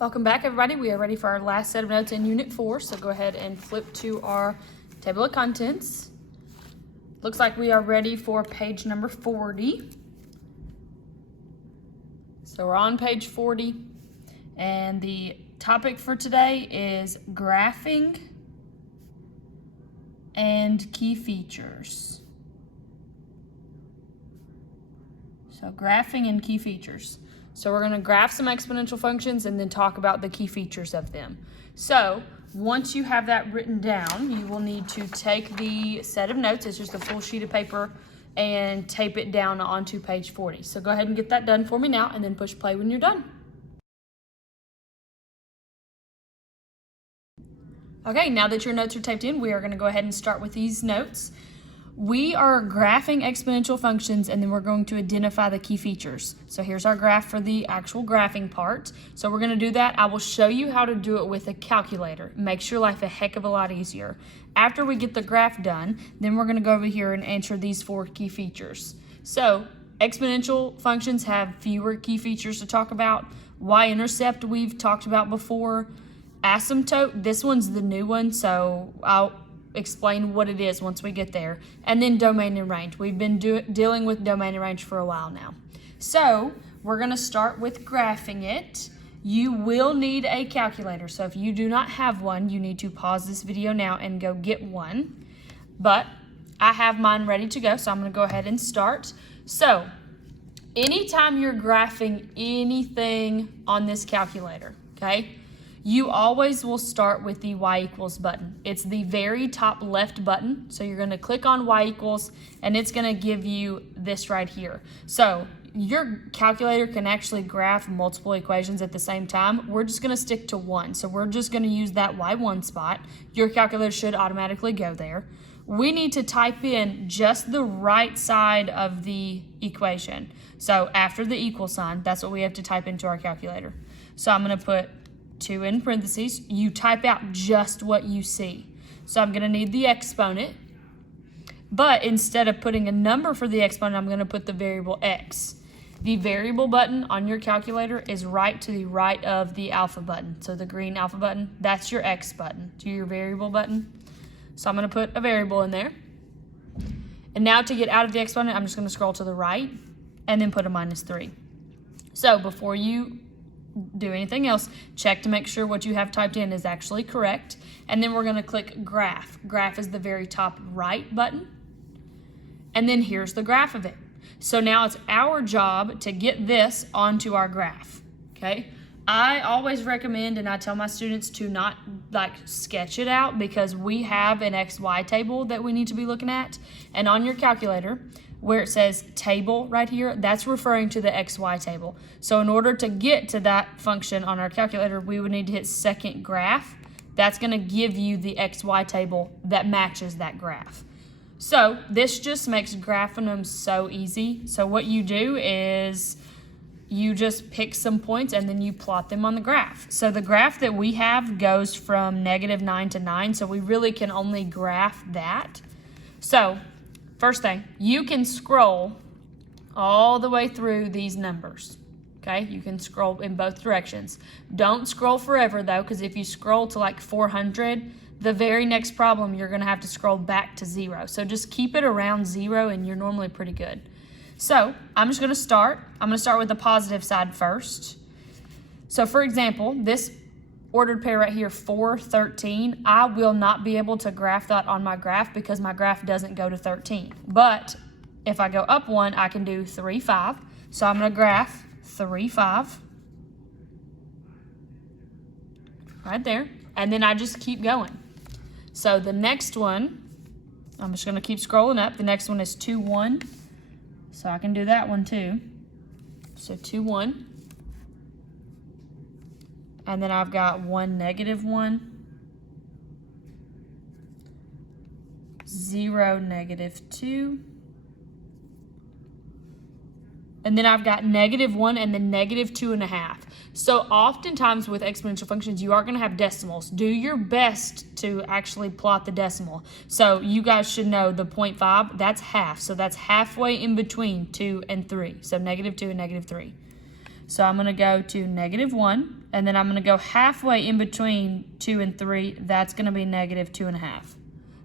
Welcome back, everybody. We are ready for our last set of notes in Unit 4, so go ahead and flip to our table of contents. Looks like we are ready for page number 40. So we're on page 40, and the topic for today is graphing and key features. So graphing and key features. So we're going to graph some exponential functions and then talk about the key features of them. So once you have that written down, you will need to take the set of notes, it's just a full sheet of paper, and tape it down onto page 40. So go ahead and get that done for me now and then push play when you're done. Okay, now that your notes are taped in, we are going to go ahead and start with these notes. We are graphing exponential functions and then we're going to identify the key features. So here's our graph for the actual graphing part. So we're going to do that. I will show you how to do it with a calculator. It makes your life a heck of a lot easier. After we get the graph done, then we're going to go over here and answer these 4 key features. So exponential functions have fewer key features to talk about. Y-intercept we've talked about before. Asymptote, this one's the new one, so I'll explain what it is once we get there. And then domain and range. We've been dealing with domain and range for a while now. So we're going to start with graphing it. You will need a calculator. So if you do not have one, you need to pause this video now and go get one. But I have mine ready to go, so I'm going to go ahead and start. So anytime you're graphing anything on this calculator, okay, you always will start with the y equals button. It's the very top left button. So you're gonna click on y equals and it's gonna give you this right here. So your calculator can actually graph multiple equations at the same time. We're just gonna stick to one. So we're just gonna use that y1 spot. Your calculator should automatically go there. We need to type in just the right side of the equation. So after the equal sign, that's what we have to type into our calculator. So I'm gonna put 2 in parentheses. You type out just what you see. So I'm going to need the exponent, but instead of putting a number for the exponent, I'm going to put the variable x. The variable button on your calculator is right to the right of the alpha button. So the green alpha button, that's your x button, to your variable button. So I'm going to put a variable in there. And now to get out of the exponent, I'm just going to scroll to the right and then put a -3. So before you do anything else, check to make sure what you have typed in is actually correct. And then we're going to click graph. Graph is the very top right button. And then here's the graph of it. So now it's our job to get this onto our graph. Okay. I always recommend, and I tell my students to not sketch it out, because we have an XY table that we need to be looking at. And on your calculator, where it says table right here, that's referring to the XY table. So in order to get to that function on our calculator, we would need to hit second graph. That's going to give you the XY table that matches that graph. So this just makes graphing them so easy. So what you do is you just pick some points and then you plot them on the graph. So the graph that we have goes from -9 to 9, so we really can only graph that. So first thing, you can scroll all the way through these numbers, okay? You can scroll in both directions. Don't scroll forever though, because if you scroll to like 400, the very next problem, you're gonna have to scroll back to 0. So just keep it around 0 and you're normally pretty good. So I'm just gonna start. I'm gonna start with the positive side first. So for example, this ordered pair right here, 4, 13, I will not be able to graph that on my graph because my graph doesn't go to 13. But if I go up 1, I can do 3, 5. So I'm going to graph 3, 5. Right there. And then I just keep going. So the next one, I'm just going to keep scrolling up. The next one is 2, 1. So I can do that one too. So 2, 1. And then I've got 1, -1, 0, -2. And then I've got -1 and then -2.5. So oftentimes with exponential functions, you are going to have decimals. Do your best to actually plot the decimal. So you guys should know the 0.5, that's half. So that's halfway in between 2 and 3. So -2 and -3. So I'm going to go to -1, and then I'm going to go halfway in between 2 and 3. That's going to be -2.5.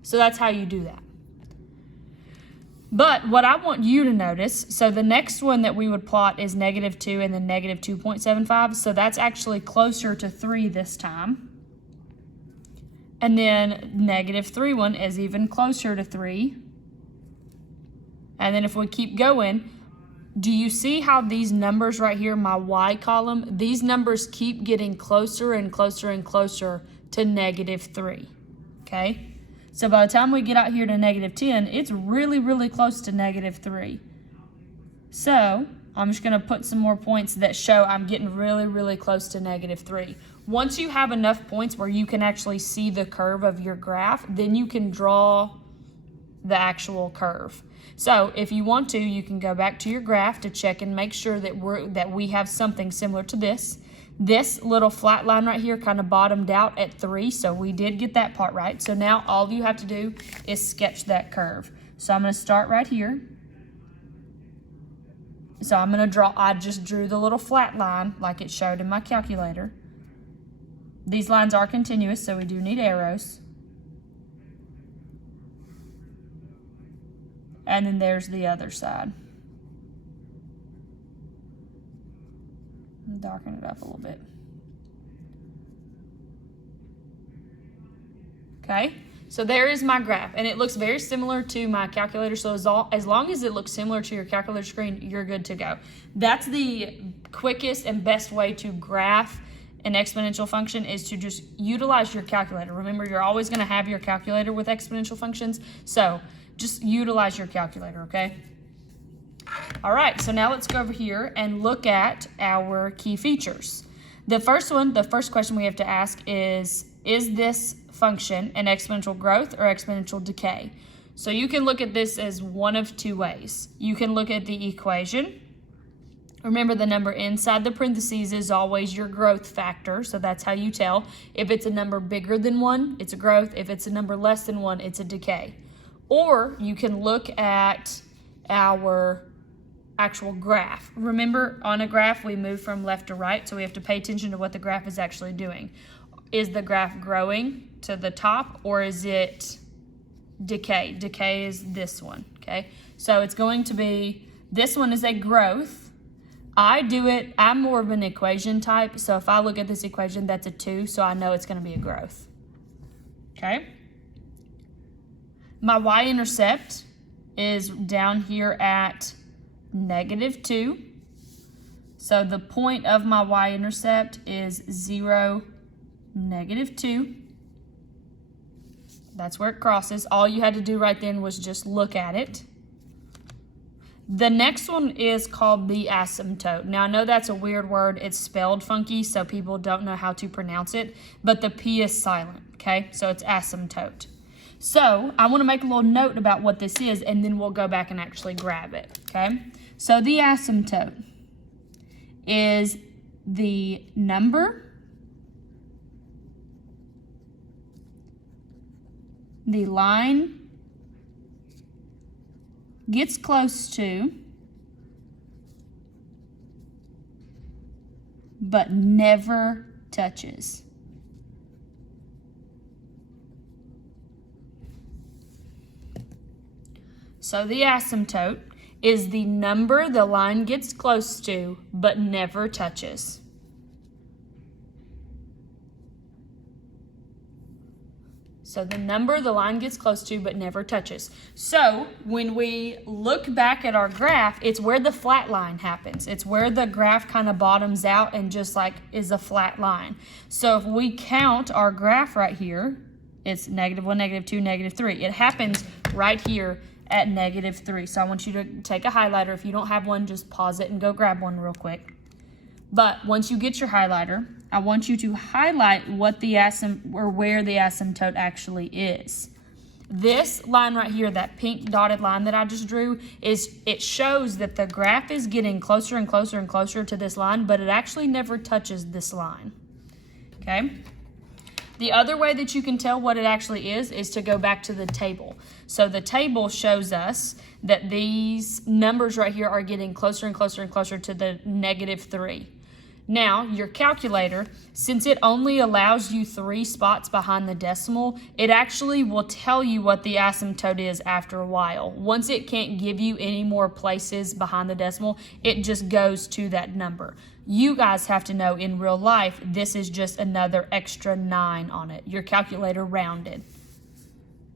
So that's how you do that. But what I want you to notice, so the next one that we would plot is -2 and then -2.75. So that's actually closer to 3 this time. And then -3 one is even closer to 3. And then if we keep going, do you see how these numbers right here, my Y column, these numbers keep getting closer and closer and closer to -3, okay? So by the time we get out here to -10, it's really, really close to -3. So I'm just gonna put some more points that show I'm getting really, really close to -3. Once you have enough points where you can actually see the curve of your graph, then you can draw the actual curve. So if you want to, you can go back to your graph to check and make sure that we have something similar to this. This little flat line right here kind of bottomed out at 3, so we did get that part right. So now all you have to do is sketch that curve. So I'm going to start right here. So I'm going to draw, I just drew the little flat line like it showed in my calculator. These lines are continuous, so we do need arrows. And then there's the other side. Darken it up a little bit. Okay, so there is my graph, and it looks very similar to my calculator. So as long as it looks similar to your calculator screen, you're good to go. That's the quickest and best way to graph an exponential function, is to just utilize your calculator. Remember, you're always going to have your calculator with exponential functions, so just utilize your calculator, okay? All right, so now let's go over here and look at our key features. The first question we have to ask is this function an exponential growth or exponential decay? So you can look at this as one of two ways. You can look at the equation. Remember, the number inside the parentheses is always your growth factor, so that's how you tell. If it's a number bigger than 1, it's a growth. If it's a number less than 1, it's a decay. Or you can look at our actual graph. Remember, on a graph, we move from left to right, so we have to pay attention to what the graph is actually doing. Is the graph growing to the top, or is it decay? Decay is this one, okay? So it's going to be, this one is a growth. I'm more of an equation type, so if I look at this equation, that's a 2, so I know it's going to be a growth, okay? My y-intercept is down here at -2. So the point of my y-intercept is 0, -2. That's where it crosses. All you had to do right then was just look at it. The next one is called the asymptote. Now, I know that's a weird word. It's spelled funky, so people don't know how to pronounce it, but the P is silent, okay? So it's asymptote. So I want to make a little note about what this is, and then we'll go back and actually grab it, okay? So the asymptote is the number, the line gets close to, but never touches. So the asymptote is the number the line gets close to, but never touches. So the number the line gets close to but never touches. So when we look back at our graph, it's where the flat line happens. It's where the graph kind of bottoms out and just like is a flat line. So if we count our graph right here, it's -1, -2, -3. It happens right here at -3. So I want you to take a highlighter. If you don't have one, just pause it and go grab one real quick. But once you get your highlighter, I want you to highlight what the where the asymptote actually is. This line right here, that pink dotted line that I just drew, it shows that the graph is getting closer and closer and closer to this line, but it actually never touches this line, okay? The other way that you can tell what it actually is to go back to the table. So the table shows us that these numbers right here are getting closer and closer and closer to the -3. Now, your calculator, since it only allows you 3 spots behind the decimal, it actually will tell you what the asymptote is after a while. Once it can't give you any more places behind the decimal, it just goes to that number. You guys have to know in real life, this is just another extra 9 on it. Your calculator rounded.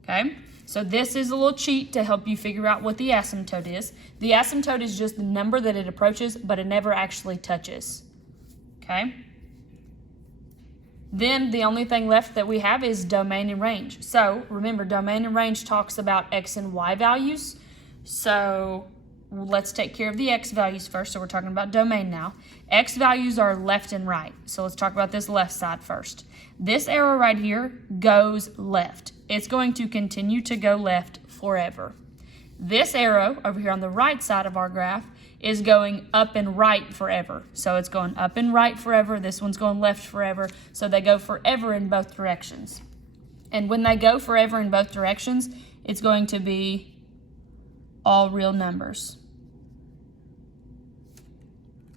Okay? So this is a little cheat to help you figure out what the asymptote is. The asymptote is just the number that it approaches, but it never actually touches. Okay? Then the only thing left that we have is domain and range. So remember, domain and range talks about x and y values. So let's take care of the x values first. So we're talking about domain now. X values are left and right. So let's talk about this left side first. This arrow right here goes left. It's going to continue to go left forever. This arrow over here on the right side of our graph is going up and right forever. So it's going up and right forever. This one's going left forever. So they go forever in both directions. And when they go forever in both directions, it's going to be all real numbers.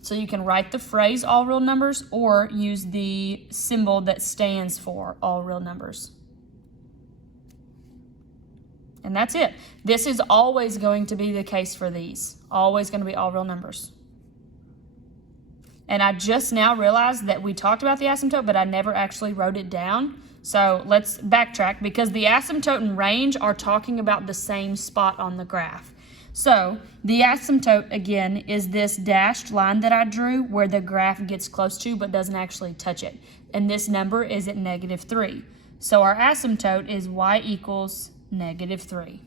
So you can write the phrase all real numbers or use the symbol that stands for all real numbers. And that's it. This is always going to be the case for these. Always going to be all real numbers. And I just now realized that we talked about the asymptote, but I never actually wrote it down. So let's backtrack because the asymptote and range are talking about the same spot on the graph. So the asymptote, again, is this dashed line that I drew where the graph gets close to but doesn't actually touch it. And this number is at -3. So our asymptote is y equals -3.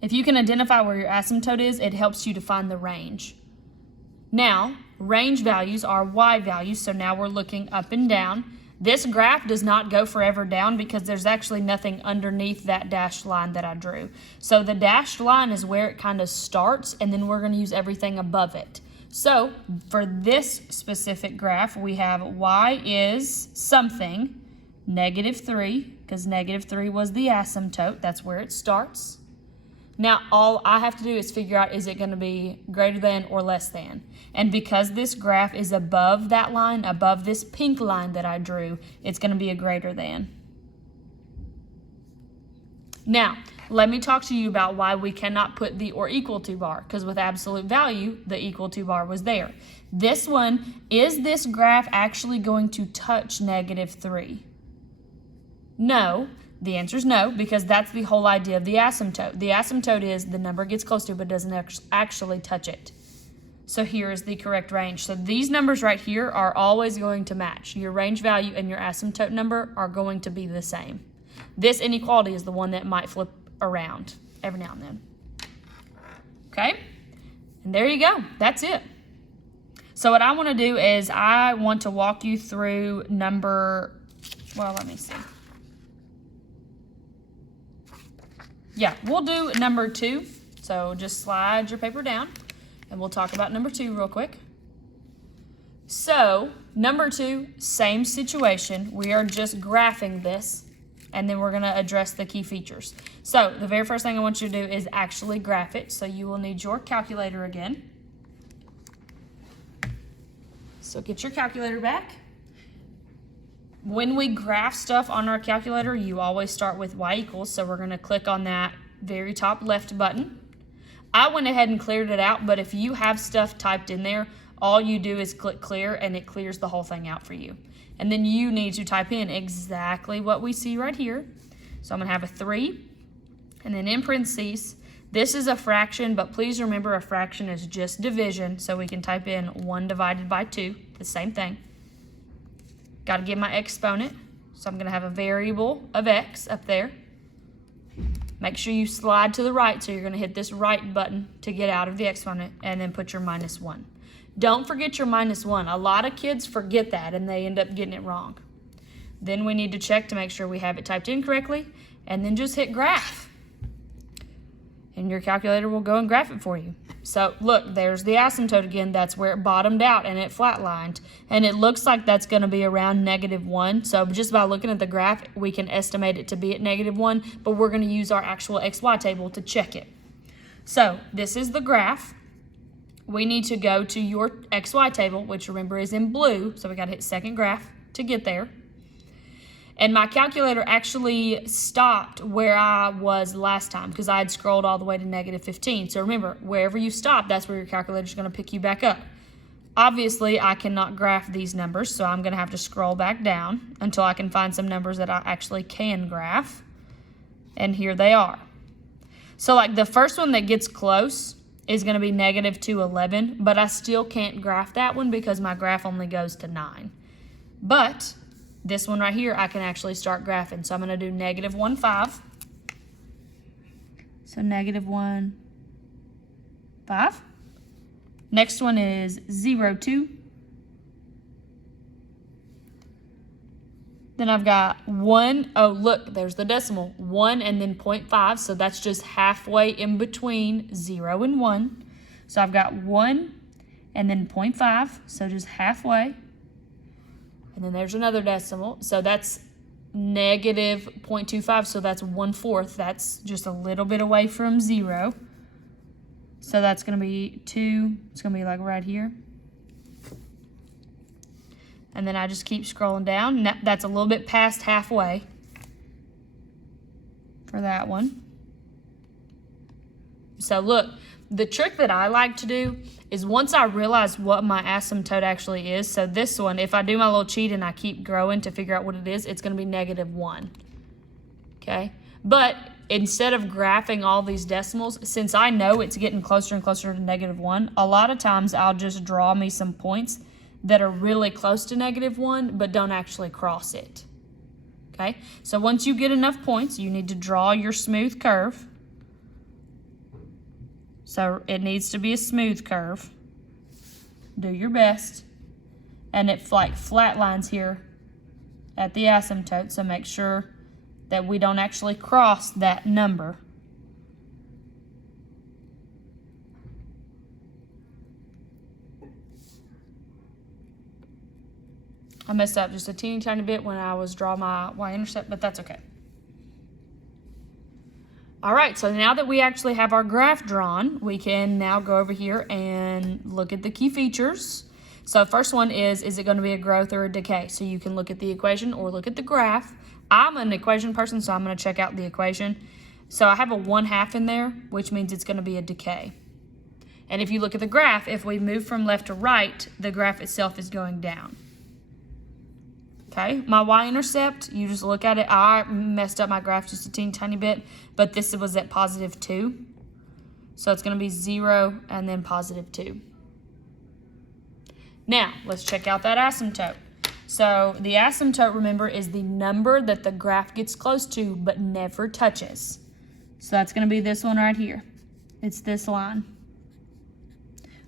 If you can identify where your asymptote is, it helps you to find the range. Now, range values are y values, so now we're looking up and down. This graph does not go forever down because there's actually nothing underneath that dashed line that I drew. So the dashed line is where it kind of starts, and then we're going to use everything above it. So for this specific graph, we have y is something, -3, because -3 was the asymptote. That's where it starts. Now, all I have to do is figure out, is it going to be greater than or less than? And because this graph is above that line, above this pink line that I drew, it's going to be a greater than. Now, let me talk to you about why we cannot put the or equal to bar, because with absolute value, the equal to bar was there. This one, is this graph actually going to touch -3? No. The answer is no, because that's the whole idea of the asymptote. The asymptote is the number gets close to but doesn't actually touch it. So here is the correct range. So these numbers right here are always going to match. Your range value and your asymptote number are going to be the same. This inequality is the one that might flip around every now and then. Okay? And there you go. That's it. So what I want to do is I want to walk you through let me see. Yeah, we'll do number 2. So just slide your paper down and we'll talk about number 2 real quick. So number 2, same situation. We are just graphing this and then we're going to address the key features. So the very first thing I want you to do is actually graph it. So you will need your calculator again. So get your calculator back. When we graph stuff on our calculator, you always start with y equals, so we're going to click on that very top left button. I went ahead and cleared it out, but if you have stuff typed in there, all you do is click clear and it clears the whole thing out for you. And then you need to type in exactly what we see right here. So I'm going to have a 3, and then in parentheses, this is a fraction, but please remember a fraction is just division, so we can type in 1 divided by 2, the same thing. Got to get my exponent, so I'm going to have a variable of x up there. Make sure you slide to the right, so you're going to hit this right button to get out of the exponent, and then put your -1. Don't forget your -1. A lot of kids forget that, and they end up getting it wrong. Then we need to check to make sure we have it typed in correctly, and then just hit graph. And your calculator will go and graph it for you. So look, there's the asymptote again. That's where it bottomed out and it flatlined. And it looks like that's going to be around -1. So just by looking at the graph, we can estimate it to be at -1, but we're going to use our actual XY table to check it. So this is the graph. we need to go to your XY table, which remember is in blue. So we got to hit second graph to get there. And my calculator actually stopped where I was last time because I had scrolled all the way to -15. So remember, wherever you stop, that's where your calculator is going to pick you back up. Obviously, I cannot graph these numbers, so I'm going to have to scroll back down until I can find some numbers that I actually can graph. And here they are. So like the first one that gets close is going to be -211, but I still can't graph that one because my graph only goes to 9. But this one right here, I can actually start graphing. So I'm going to do -1.5. So -1.5. Next one is 0.2. Then I've got 1. Oh, look, there's the decimal. 1 and then 0.5. So that's just halfway in between 0 and 1. So I've got 1 and then 0.5. So just halfway. And then there's another decimal. So that's -0.25. So that's 1/4. That's just a little bit away from 0. So that's going to be 2. It's going to be like right here. And then I just keep scrolling down. That's a little bit past halfway for that one. So look, the trick that I like to do is once I realize what my asymptote actually is, so this one, if I do my little cheat and I keep growing to figure out what it is, it's going to be -1. Okay? But instead of graphing all these decimals, since I know it's getting closer and closer to -1, a lot of times I'll just draw me some points that are really close to -1 but don't actually cross it. Okay? So once you get enough points, you need to draw your smooth curve. So it needs to be a smooth curve. Do your best. And it like flat lines here at the asymptote, so make sure that we don't actually cross that number. I messed up just a teeny tiny bit when I was drawing my y-intercept, but that's okay. All right, so now that we actually have our graph drawn, we can now go over here and look at the key features. So first one is it going to be a growth or a decay? So you can look at the equation or look at the graph. I'm an equation person, so I'm going to check out the equation. So I have a 1/2 in there, which means it's going to be a decay. And if you look at the graph, if we move from left to right, the graph itself is going down. Okay, my y-intercept, you just look at it. I messed up my graph just a teeny tiny bit, but this was at +2. So it's going to be 0 and then +2. Now, let's check out that asymptote. So the asymptote, remember, is the number that the graph gets close to but never touches. So that's going to be this one right here. It's this line,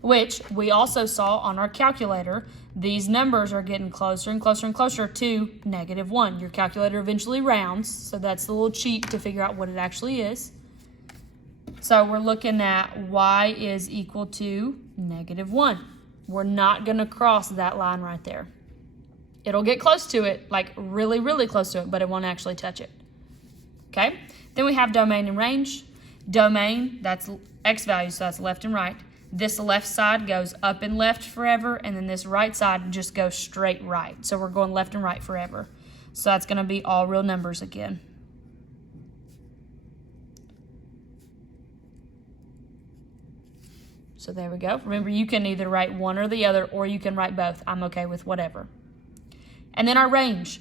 which we also saw on our calculator. These numbers are getting closer and closer and closer to -1. Your calculator eventually rounds, so that's the little cheat to figure out what it actually is. So we're looking at y is equal to -1. We're not going to cross that line right there. It'll get close to it, like really, really close to it, but it won't actually touch it. Okay? Then we have domain and range. Domain, that's x values, so that's left and right. This left side goes up and left forever, and then this right side just goes straight right. So we're going left and right forever. So that's going to be all real numbers again. So there we go. Remember, you can either write one or the other, or you can write both. I'm okay with whatever. And then our range.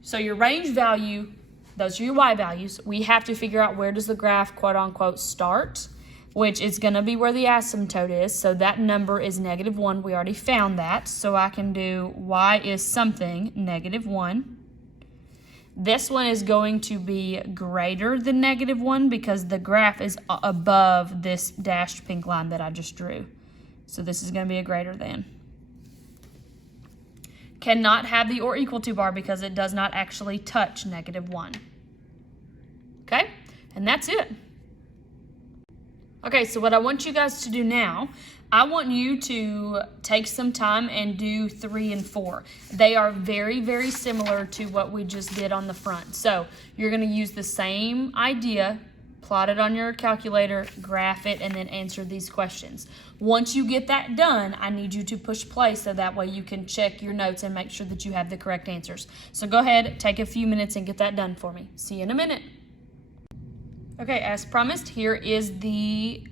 So your range value, those are your y values. We have to figure out where does the graph, quote unquote, start, which is going to be where the asymptote is. So that number is -1. We already found that. So I can do y is something, -1. This one is going to be greater than -1 because the graph is above this dashed pink line that I just drew. So this is going to be a greater than. Cannot have the or equal to bar because it does not actually touch -1. Okay? And that's it. Okay, so what I want you guys to do now, I want you to take some time and do 3 and 4. They are very, very similar to what we just did on the front. So you're going to use the same idea plot it on your calculator, graph it, and then answer these questions. Once you get that done, I need you to push play so that way you can check your notes and make sure that you have the correct answers. So go ahead, take a few minutes and get that done for me. See you in a minute. Okay, as promised, here is the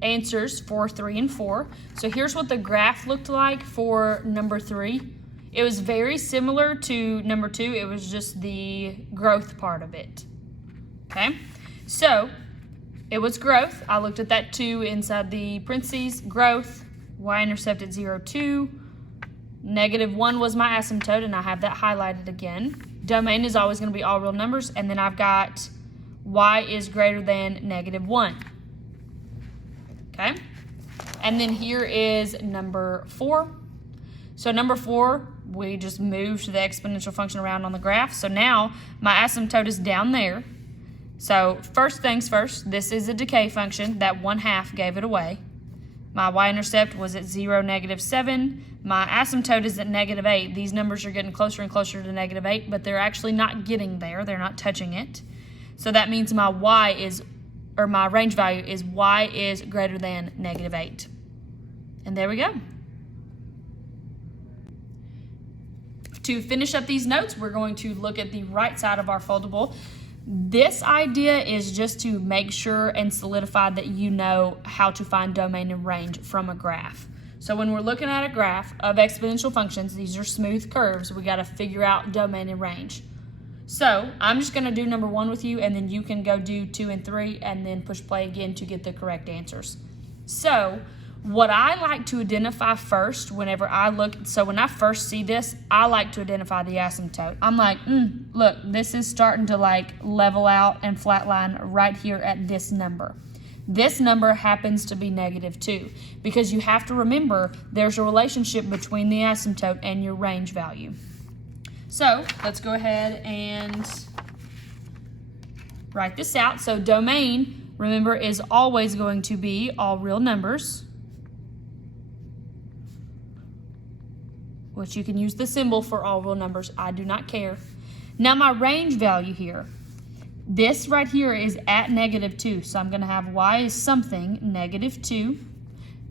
answers for 3 and 4. So here's what the graph looked like for number 3. It was very similar to number 2. It was just the growth part of it. Okay, so it was growth. I looked at that 2 inside the parentheses. Growth, y-intercept at 0, 2. -1 was my asymptote, and I have that highlighted again. Domain is always going to be all real numbers, and then I've got y is greater than -1. Okay, and then here is number 4. So number 4, we just moved the exponential function around on the graph. So now my asymptote is down there. So first things first, this is a decay function. That 1/2 gave it away. My y-intercept was at 0, -7. My asymptote is at -8. These numbers are getting closer and closer to -8, but they're actually not getting there. They're not touching it. So that means my my range value is y is greater than -8. And there we go. To finish up these notes, we're going to look at the right side of our foldable. This idea is just to make sure and solidify that you know how to find domain and range from a graph. So when we're looking at a graph of exponential functions, these are smooth curves, we got to figure out domain and range. So I'm just going to do number 1 with you, and then you can go do 2 and 3 and then push play again to get the correct answers. So what I like to identify first whenever I look, so when I first see this, I like to identify the asymptote. I'm like, look, this is starting to like level out and flatline right here at this number. This number happens to be -2 because you have to remember there's a relationship between the asymptote and your range value. So let's go ahead and write this out. So domain, remember, is always going to be all real numbers, which you can use the symbol for all real numbers. I do not care. Now my range value here, this right here is at -2. So I'm going to have y is something, -2.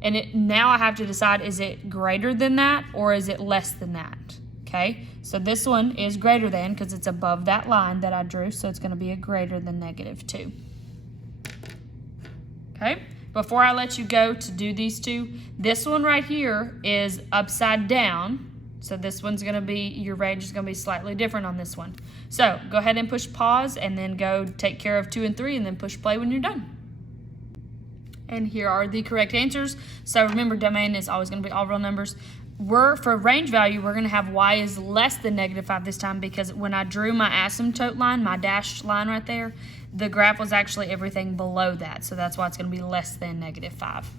And now I have to decide, is it greater than that or is it less than that? Okay, so this one is greater than because it's above that line that I drew. So it's going to be a greater than -2. Okay, before I let you go to do these two, this one right here is upside down. So this one's going to be, your range is going to be slightly different on this one. So go ahead and push pause and then go take care of 2 and 3 and then push play when you're done. And here are the correct answers. So remember, domain is always going to be all real numbers. For range value, we're going to have y is less than -5 this time because when I drew my asymptote line, my dashed line right there, the graph was actually everything below that. So that's why it's going to be less than -5.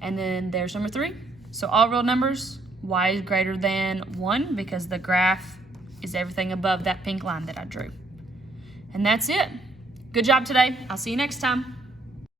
And then there's number 3. So all real numbers, y is greater than 1 because the graph is everything above that pink line that I drew. And that's it. Good job today. I'll see you next time.